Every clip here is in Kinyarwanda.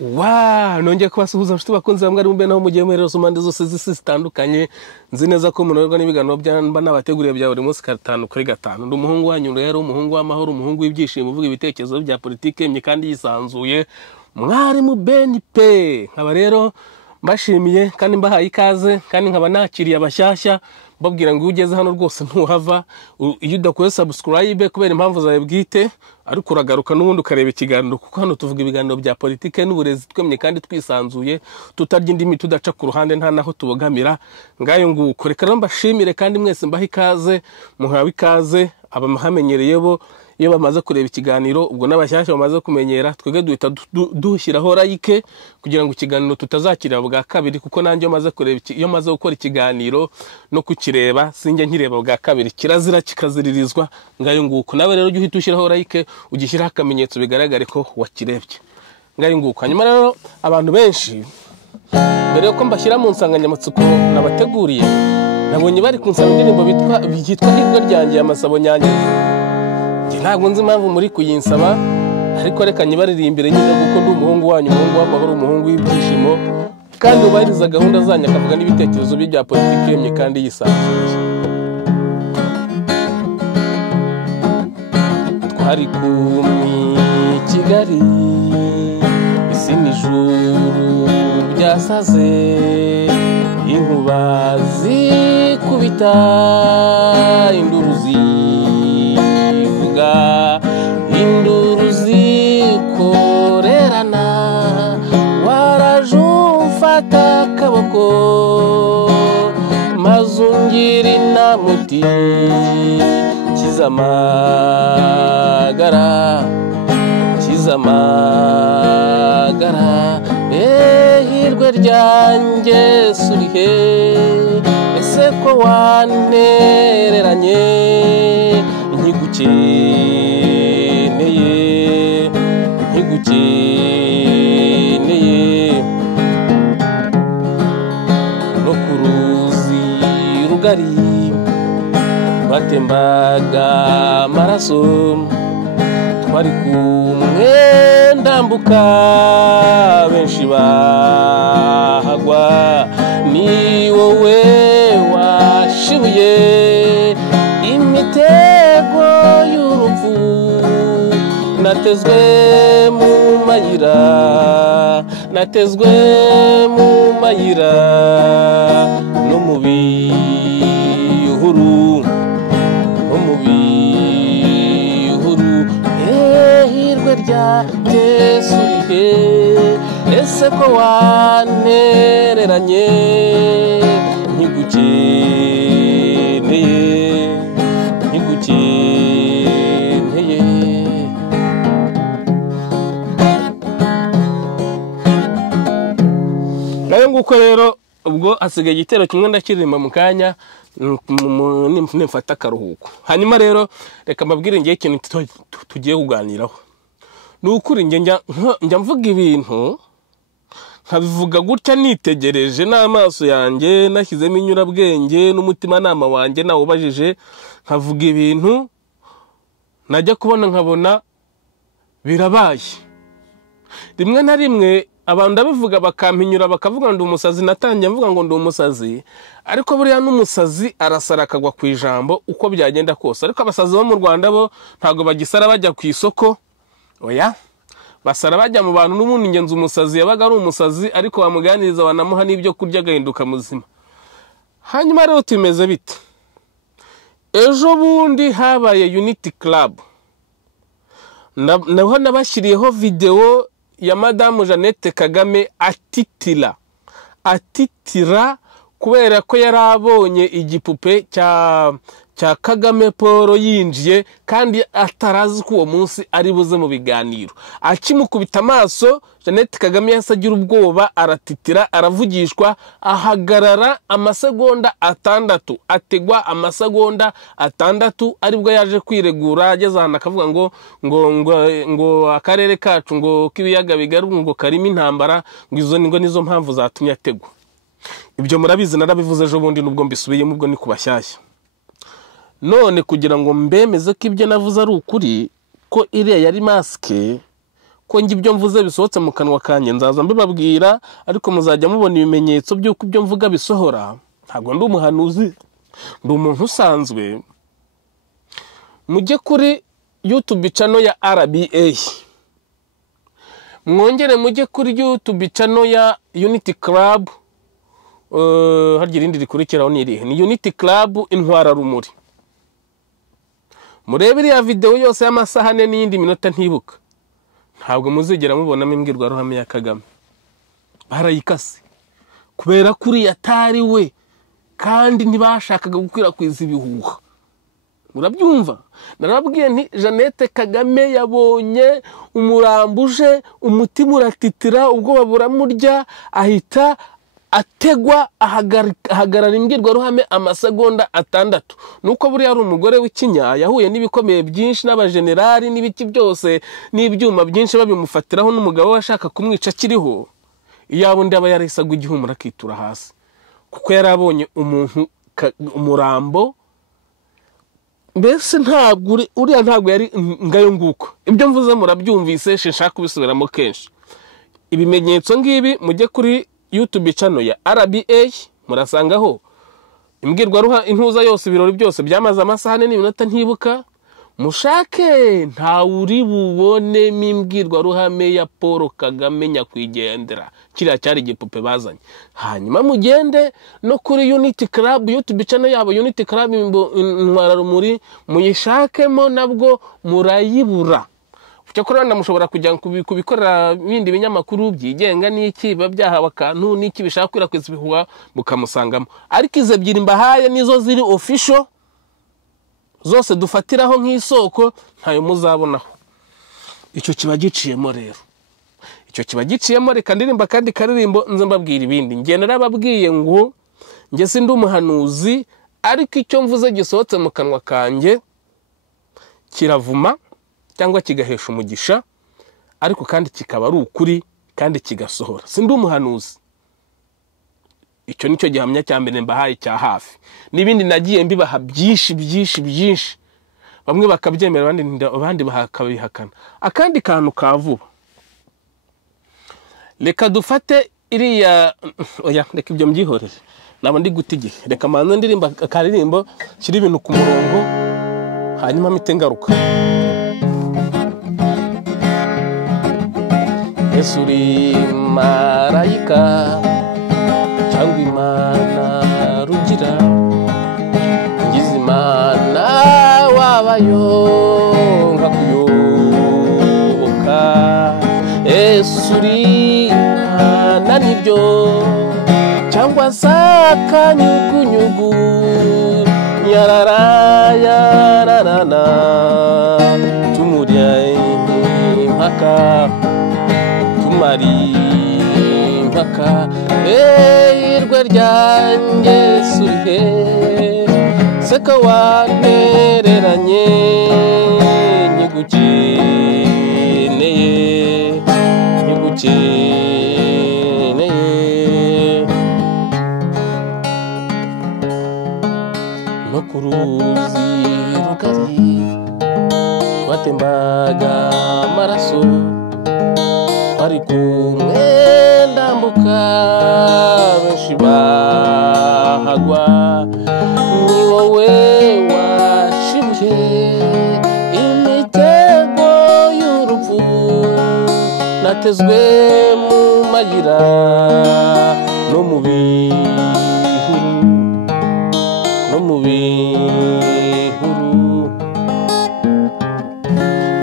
Nongeye kubasuhuza nshuti bakunze bamwe ari mbe naho mugiye mwerero somande zose zisi zitandukanye nzi neza ko munorwa n'ibiganiro byamba n'abateguriye bya buri munsi 5 kuri 5 ndi umuhungu wanyu rero umuhungu w'amahoro umuhungu w'ibyishimo uvuga ibitekerezo bya politike mye kandi yisanzuye mwari mu BNP nkaba rero mbashimiye kandi mbahaye ikaze kandi nkaba nakiriye abashyashya babwira ngo ugeze hano rwose ntuhava iyo udakoze subscribe kubera impamvu zawe bwite ariko uragaruka n'ubundi ukareba ikiganiro kuko hano tuvuga ibiganiro bya politike n'uburezi twemye kandi twisanzuye tutarya indimi tudaca ku ruhande nta naho tubogamira ngayo nguko reka mbashimire kandi mwese mbaha ikaze muhawe ikaze abamahamenyereye bo iyo bamaze kureba ikiganiro ubwo n'abashyashya bamaze kumenyera twege duhita dushyiraho like kugira ngo ikiganiro tutazakireba bwa kabiri kuko nanjye maze kureba iyo maze gukora ikiganiro no kukireba sinjye nkireba bwa kabiri kirazira kikaziririzwa ngayo nguko nawe rero uhita ushyiraho like ugishyiraho akamenyetso bigaragare ko wakirebye ngayo nguko hanyuma rero abantu benshi mbere yuko mbashyira mu nsanganyamatsiko nabateguriye nabonye bari kunsaba indirimbo byitwa Hirwa ryanjye amasabo nyange ntabwo nzi impamvu muri kuyinsaba ariko reka nyibaririmbire nyine kuko ndi umuhungu wanyu umuhungu w'amahoro umuhungu w'ibyishimo kandi ubahiriza gahunda zanyu akavuga n'ibitekerezo bya politike yemye kandi yisanzuye twari kumwe Kigali isi n'ijuru byasaze inkuba zikubita induruzi induru zikorerana warajumfata akaboko mazungira inamuti kizamagara Hirwa ryanjye surihe ese ko wanereranye nkigukeneye no kuruzi rugari batembaga amaraso twari kumwe ndambuka benshi bahagwa ni wowe washibuye imitego y'urupfu natezwe mu mayira no mu bihuru Hirwa ryanjye surihe ese ko wanereranye nkigukeneye nayo nguko rero ubwo asigaye igitero kimwe ndakiririmba mu kanya nimfata akaruhuko hanyuma rero reka mbabwire ngiye ikintu tugiye kuganiraho n'ukuri njya mvuga ibintu nkabivuga gutya nitegereje n'amaso yanjye nashyizemo inyurabwenge n'umutima nama wanjye nawubajije nkavuga ibintu najya kubona nkabona birabaye rimwe na rimwe abantu ndabivuga bakampinyura bakavuga ngo umusazi natangiye mvuga ngo ndi umusazi ariko buriya n'umusazi arasara akagwa ku ijambo uko byagenda kose ariko abasazi bo mu Rwanda bo ntago bagisara bajya ku isoko oya basara bajya mu bantu n'ubundi ngenzi umusazi yabaga ari umusazi ariko bamuganiriza banamuha n'ibyo kurya agahinduka muzima hanyuma rero tumeze bite ejo bundi habaye Unity Club naho nabashyiriyeho video ya Madame Jeannette Kagame atitira kubera ko yarabonye igipupe cya Kagame Paul yinjiye kandi atarazi ko uwo munsi ari buze mu biganiro akimukubita amaso Jeannette Kagame yasagira ubwoba aratitira aravugishwa ahagarara amasegonda 6 ategwa amasegonda 6 aribwo yaje kwiregura ageze ahantu akavuga ngo akarere kacu ngo kibiyaga bigaru ngo karimo intambara ngo izo nizo mpamvu zatumye ategwa ibyo murabizi narabivuze ejo bundi nubwo mbisubiyemo ubwo ni kubashyashya none kugira ngo mbemeze ko ibyo navuze ari ukuri ko iriya yari maske ko njye ibyo mvuze bisohotse mu kanwa kanjye nzaza mbibabwira, ariko muzajya mubona ibimenyetso by'uko ibyo mvuga bisohora. Ntabwo ndi umuhanuzi, ndi umuntu usanzwe. Mujye kuri YouTube channel ya RBA, mwongere mujye kuri YouTube channel ya Unity Club, harya irindi rikurikiraho ni irihe, ni Unity Club Intwara Rumuri. Murebe iriya video yose y'amasaha 4 n'indi minota ntibuka, ntabwo muzigera mubonamo imbwirwaruhame ya Kagame. Barayikase kubera kuri yatari we, kandi ntibashakaga gukwirakwiza ibihuha. Murabyumva? Narabwiye nti Jeannette Kagame yabonye umurambuje, umutima uratitira, ubwoba buramurya, ahita ategwa ahagarara imbwirwaruhame amasegonda 6. Nuko buri ari umugore w'ikinya yahuye n'ibikomeye byinshi n'abagenerali n'ibiki byose n'ibyuma byinshi babimufatiraho, n'umugabo washaka kumwica kiriho. Iyabo ndaba yarisagwa igihumura kitura hasi, kuko yarabonye umuntu umurambo. Mbese ntabwo uriya ntabwo yari ngayo nguko. Ibyo mvuze murabyumvise, shaka kubisubiramo kenshi. Ibimenyetso ngibi mujye kuri YouTube channel ya RBA, murasangaho imbwirwaruhame intuza yose, ibirori byose byamaze amasaha 4 n'iminota ntibuka. Mushake nta uri bubone imbwirwaruhame ya Paul Kagame nyakwigendera, kiriya cyari igipupe bazanye. Hanyuma mugende no kuri Unity Club, YouTube channel yabo Unity Club Intwara Rumuri, muyishakemo nabwo murayibura. Cyakora ndamushobora kujya kubikorera bindi binyamakuru byigenga n'iki babyahawe akantu n'iki bishaka kwirakwiza ibihuha mukamusangamo. Ariko ize ebyiri mbahaye nizo ziri official, zose dufatiraho nk'isoko, ntayo muzabonaho. Icyo kiba giciyemo rero, icyo kiba giciyemo. Reka ndirimba kandi karirimbo nze mbabwira ibindi. Nge narababwiye ngo nge sindi umuhanuzi, ariko icyo mvuze gisohotse mu kanwa kanjye kiravuma cyangwa kigahesha umugisha, ariko kandi kikaba ari ukuri kandi kigasohora. Sindi umuhanuzi. Icyo nicyo gihamya cya mbere mbahaye cya hafi. Nibindi nagiye mbibaha byinshi, bamwe bakabyemera abandi bakabihakana. Akandi kantu kavuba, reka dufate iriya oya, reka ibyo mbyihorere, nabo ndi gutige. Reka manze ndirimba akaririmbo kiri ibintu ku murongo, hanyuma mpite ngaruka. Yesu uri marayika cyangwa Imana rugira, ngize Imana wabayo nkakuyoboka. Yesu uri Imana nibyo, cyangwa zakanyugunyugu yararana tumurya impaka tumari impaka. Irwe ryanjye surihe seka wantereranye, nyigukeneye no ku ruzi rugari watembaga amaraso, ari kumwe ndambuka benshi bahagwa. Ni wowe washibuye imitego y'urupfu, natezwe mu mayira no mu bihuru, no mu bihuru.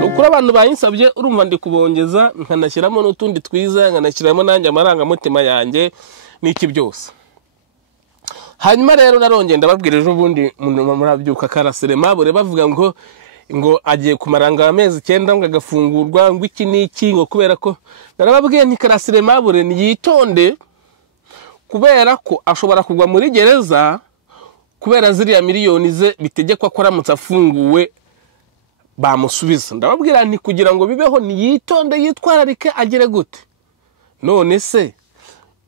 Nukuri abantu bayinsabye, urumva ndi kubongeza nkanashyiramo n'utundi twiza, nkanashyiramo nanjye amarangamutima yanjye n'iki byose. Hanyuma rero narongeye ndababwira ejo bundi murabyuka Karasire Mabure bavuga ngo agiye kumaranga amezi 9 ngo agafungurwa ngo iki n'iki, ngo kubera ko narababwiye nti Karasire Mabure niyitonde, kubera ko ashobora kugwa muri gereza kubera ziriya miliyoni ze bitegekwa ko aramutse afunguwe bamusubiza. Ndababwira nti kugira ngo bibeho niyitonde, yitwararike, agire gute. None se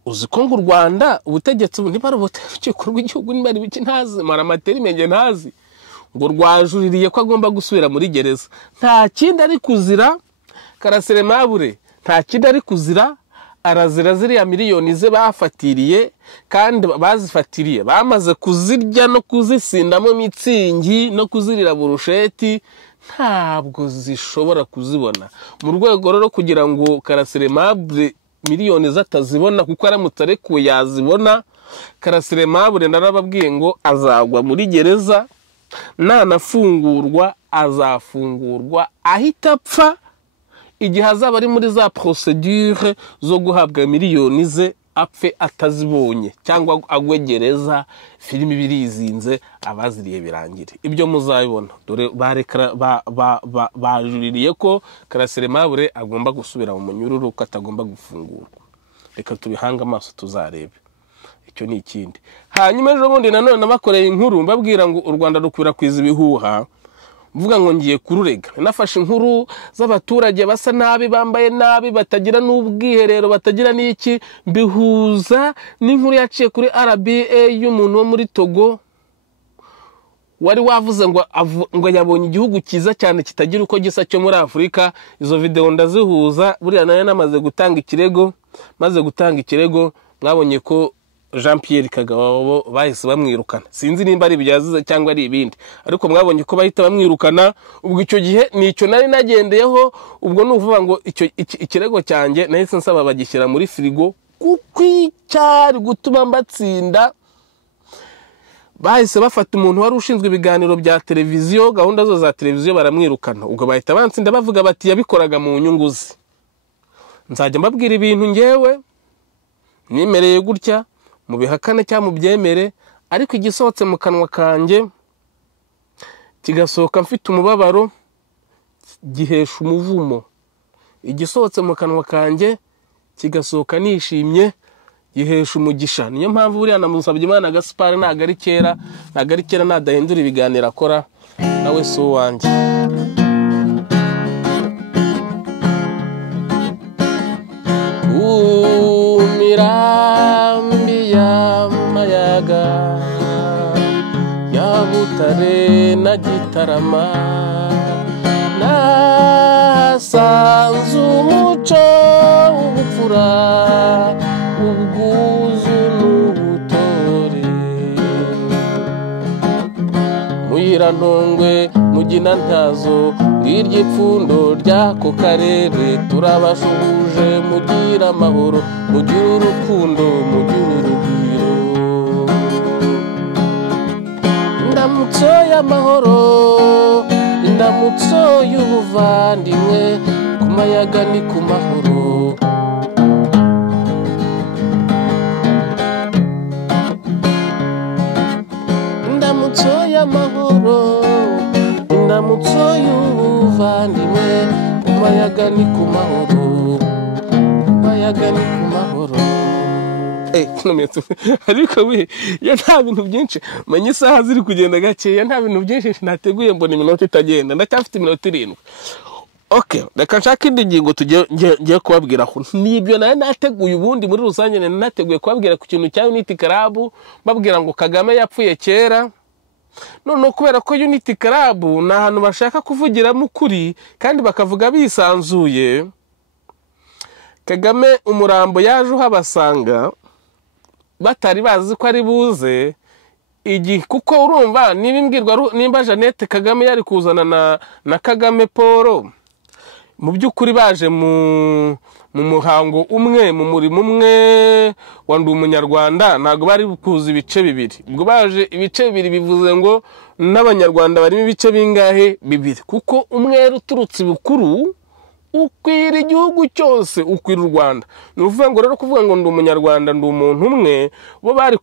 uzi ko ngo Rwanda ubutegetsi ntibari ubutegetsi rw'igihugu nibari biki ntazi, maramateri menge ntazi, ngo rwajuririye ko agomba gusubira muri gereza. Nta kindi ari kuzira, Karasire Aimable nta kindi ari kuzira, arazira ziriya miliyoni ze bafatiriye, kandi bazifatiriye bamaze kuzirya no kuzisindamo mitsingi no kuzirira burusheti, ntabwo zishobora kuzibona. Mu rwego rero kugira ngo Karasire Aimable miliyoni zatazibona, kuko aramutse arekuwe yazibona, Karasire Aimable narababwiye ngo azagwa muri gereza, nanafungurwa azafungurwa ahita apfa, igihe azaba ari muri za procedure zo guhabwa miliyoni ze apfe atazibonye, cyangwa agwe gereza, filimi birizinze abaziriye birangire. Ibyo muzabibona, dore bajuririye ko Karasire Aimable agomba gusubira mu munyururu, ko atagomba gufungurwa. Reka tubihanga amaso tuzarebe. Icyo ni ikindi. Hanyuma ejo bundi nanone nabakoreye inkuru mbabwira ngo u Rwanda rukwirakwiza ibihuha, mvuga ngo ngiye kururega. Nafashe inkuru z'abaturage basa nabi, bambaye nabi, batagira n'ubwiherero, batagira n'iki, bihuza n'inkuru yaciye kuri RBA y'umuntu wo muri Togo wari wavuze ngo yabonye igihugu cyiza cyane kitagira uko gisa cyo muri Afurika. Izo video ndazihuza, buriya nayo namaze gutanga ikirego. Maze gutanga ikirego mwabonye ko Jean Pierre Kagabo bahise bamwirukana. Sinzi nimba ari byazize cyangwa ari ibindi, ariko mwabonye ko bahita bamwirukana. Ubwo icyo gihe nicyo nari nagendeyeho. Ubwo nuvuga ngo icyo ikirego cyanjye nahise nsaba bagishyira muri frigo, kuko icyari gutuma mbatsinda bahise bafata umuntu wari ushinzwe ibiganiro bya televiziyo, gahunda zo za televiziyo, baramwirukana. Ubwo bahita bansinda bavuga bati yabikoraga mu nyungu ze. Nzajya mbabwira ibintu ngewe nimereye gutya, mu bihakane cyangwa mu byemere, ariko igisohotse mu kanwa kanjye kigasohoka mfite umubabaro, gihesha umuvumo. Igisohotse mu kanwa kanjye kigasohoka nishimye, gihesha umugisha. Niyo mpamvu buriya namusabye Imana Gaspard ntago ari kera nadahindura ibiganiro akora, nawe si uwanjye. Mirambi y'amayaga ya Butare na Gitarama, nasanze umuco w'ubupfura, ubwuzu n'ubutore. Muyirantongwe mugina ntazo, ngirye ipfundo ry'ako karere, turabashuhuje mugira amahoro, mugira urukundo, mugira urugwiro. Indamutso y'amahoro, indamutso y'ubuvandimwe, ku mayaga ni ku mahoro. Indamutso y'amahoro, indamutso y'ubuvandimwe, ku mayaga ni ku mahoro, ku mayaga ni ku mahoro. Ariko we ya nta bintu byinshi, manye isaha ziri kugenda gakeya, nta bintu byinshi nateguye, mbona iminota itagenda, ndacyafite iminota 7. Okay, reka nshaka indi ngingo tugiye kubabwiraho. Nibyo nayo nateguye, ubundi muri rusange nateguye kubabwira ku kintu cya Unity Club, babwira ngo Kagame yapfuye kera. None kubera ko Unity Club ni ahantu bashaka kuvugiramo ukuri kandi bakavuga bisanzuye, Kagame umurambo yaje uhabasanga batari bazi ko ari buze, kuko urumva nimba Jeannette Kagame yari kuzana na Kagame Paul, mu by'ukuri baje mu muhango umwe, mu murimo umwe wa Ndi Umunyarwanda, ntago bari kuza ibice bibiri. Ubwo baje ibice bibiri bivuze ngo n'abanyarwanda barimo ibice bingahe? Bibiri. Kuko umwe uturutse bukuru ukwira igihugu cyose, ukwira u Rwanda. Nuvuga ngo rero kuvuga ngo Ndi Umunyarwanda, ndi umuntu umwe, bo bari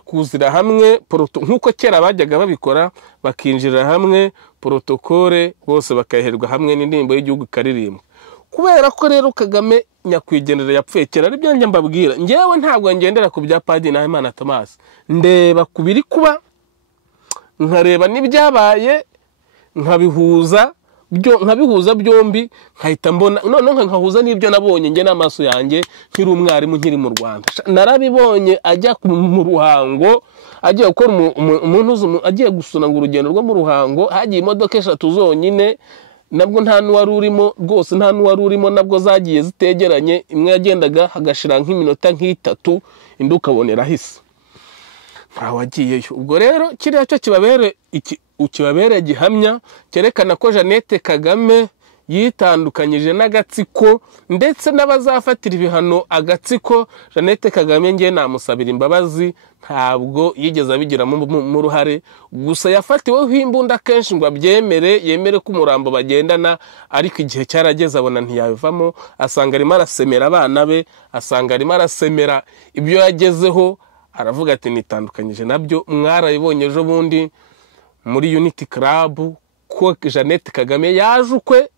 kuzira hamwe nkuko kera bajyaga babikora, bakinjira hamwe protokole, bose bakaherwa hamwe n'indirimbo y'igihugu karirimbwa. Kubera ko rero Kagame nyakwigendera yapfuye kera, ari byo mbabwira. Ngewe ntabwo ngendera ku bya Padiri Nahimana Thomas, ndeba kubiri kuba, nkareba n'ibyabaye, nkabihuza byombi, nkahita mbona none nkahuza n'ibyo nabonye nge n'amaso yanjye nkiri umwarimu nkiri mu Rwanda. Narabibonye ajya mu Ruhango, agiye gukora umuntu agiye gusuna ngo urugendo rwo mu Ruhango, hagiye imodoka 3 zonyine, nabwo nta n'uwari urimo rwose, nta n'uwari urimo, nabwo zagiye zitegeranye, imwe yagendaga hagashira nk'iminota nk'itatu indi ukabonera hise nta wagiyeyo. Ubwo rero kiriya cyo kibabere gihamya cyerekana ko Jeannette Kagame yitandukanyije n'agatsiko ndetse n'abazafatira ibihano agatsiko. Jeannette Kagame ngiye namusabira imbabazi, ntabwo yigeze abigiramo mu ruhare, gusa yafatiweho imbunda kenshi ngo yemere ko umurambo bagendana, ariko igihe cyarageze abona ntiyabivamo, asanga arimo arasemera abana be, asanga arimo arasemera ibyo yagezeho, aravuga ati nitandukanyije nabyo. Mwarabibonye ejo bundi muri Unity Club ko Jeannette Kagame yaje ukwe,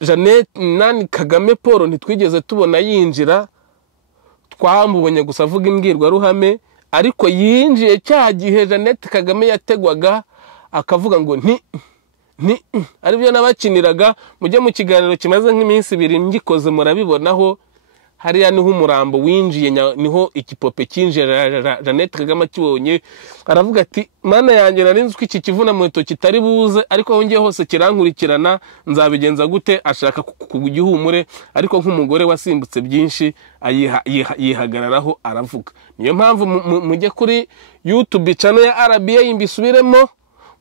Jeannette Kagame Paul ntitwigeze tubona yinjira, twamubonye gusa avuga imbwirwaruhame, ariko yinjiye cya gihe Jeannette Kagame yategwaga akavuga ngo aribyo nabakiniraga. Mujye mu kiganiro kimaze nk'iminsi 2 ngikoze murabibonaho, hariya niho umurambo winjiye, niho ikipope kinjiye. Jeannette Kagame akibonye aravuga ati mana yanjye narinzi ko iki kivuna muheto kitari buze, ariko aho ngiye hose kirankurikirana, nzabigenza gute? Ashaka kugihumure, ariko nk'umugore wasimbutse byinshi yihagararaho aravuga. Niyo mpamvu mujye kuri YouTube channel ya RBA imbisubiremo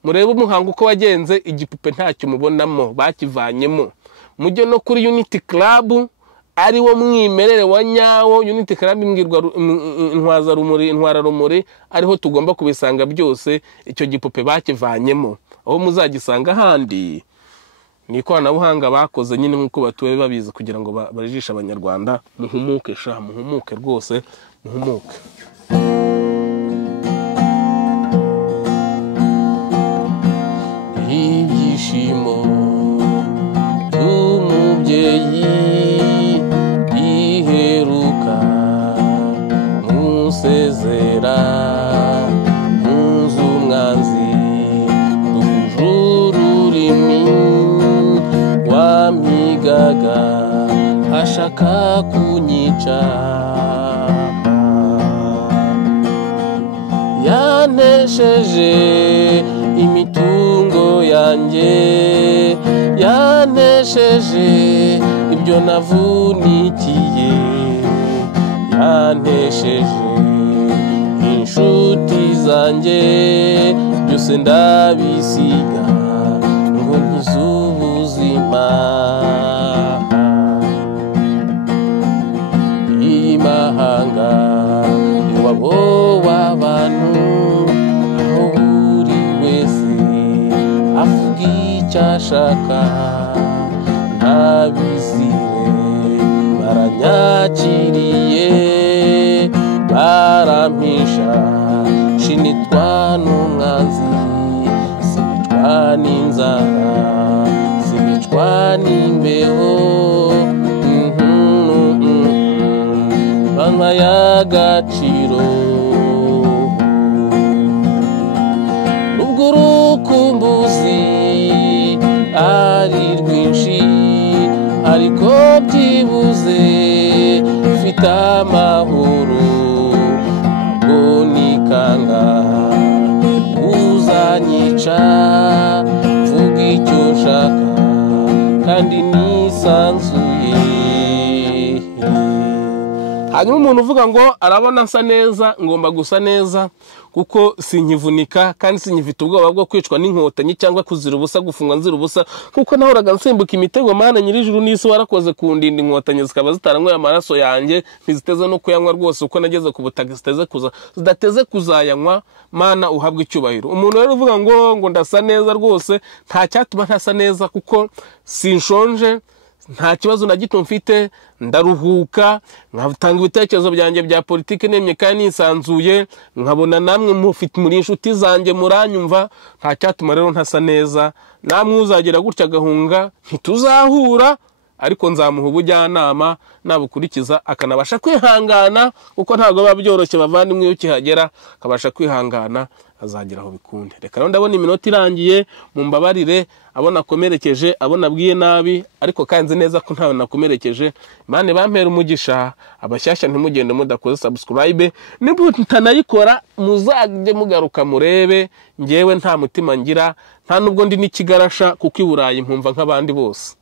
murebe umuhango uko wagenze, igipupe ntacyo mubonamo bakivanyemo. Mujye no kuri Unity Club ari wo mwimerere wa nyawo. Unity Club imbwirwa intwara rumuri, ariho tugomba kubisanga byose. Icyo gipupe bakivanyemo, aho muzagisanga handi ni ikoranabuhanga bakoze nyine nk'uko batuwe babizi, kugira ngo barejishe abanyarwanda. Muhumuke muhumuke rwose, muhumuke. Ibyishimo by'umubyeyi iheruka musezera muzu umwanzi, duhuje ururimi wampigaga hashaka kunyica. Yanesheje imitungo yanjye, yanesheje ibyo navunikiye, yanesheje inshuti zanjye, byose ndabisiga ngo nkize ubuzima. Imahanga iwabo w'abantu, aho buri wese avuga icyo ashaka, ntabizire baranyakiriye, barampisha shinitwa n'umwanzi, sibicwa n'inzara, sibicwa n'imbeho, banywa y'agaciro. Nubwo urukumbuzi ari rwinshi, ariko byibuze mfite amahoro, ntabwo nikanga uzanyica, mvuga icyo nshaka kandi nisanzuye. Hanyuma umuntu uvuga ngo arabona asa neza, ngomba gusa neza kuko sinkivunika kandi sinyifite ubwoba bwo kwicwa n'inkotanyi cyangwa kuzira ubusa, gufungwa nzira ubusa, kuko nahoraga nsimbuka imitego. Mana nyirijuru n'isi warakoze kundinda inkotanyi zikaba zitaranyweye amaraso yanjye, ntiziteze no kuyanywa rwose, uko nageze ku butaka zidateze kuzayanywa. Mana uhabwe icyubahiro. Umuntu rero uvuga ngo ndasa neza rwose, nta cyatuma ntasa neza, kuko sinshonje, nta kibazo na gito mfite, ndaruhuka, nkatanga ibitekerezo byanjye bya politike nemye kandi nisanzuye, nkabona namwe mufite muri inshuti zanjye muranyumva. Nta cyatuma rero ntasa neza. Namwe uzagira gutya gahunga ntituzahura, ariko nzamuha ubujyanama nabukurikiza, akanabasha kwihangana, kuko ntabwo biba byoroshye bavandimwe iyo ukihagera akabasha kwihangana hazagira aho bikunde. Reka rero ndabona iminota irangiye, mumbabarire abona komerekeje, abona bwiye nabi, ariko kanzi neza ko ntawe nakomerekeje. Imana bampera umugisha, abashyashya ntimugende mudakoze subscribe, nibutanayikora muzajye mugaruka murebe, ngewe nta mutima ngira, nta nubwo ndi n'ikigarasha kuko i Burayi mpumva nk'abandi bose.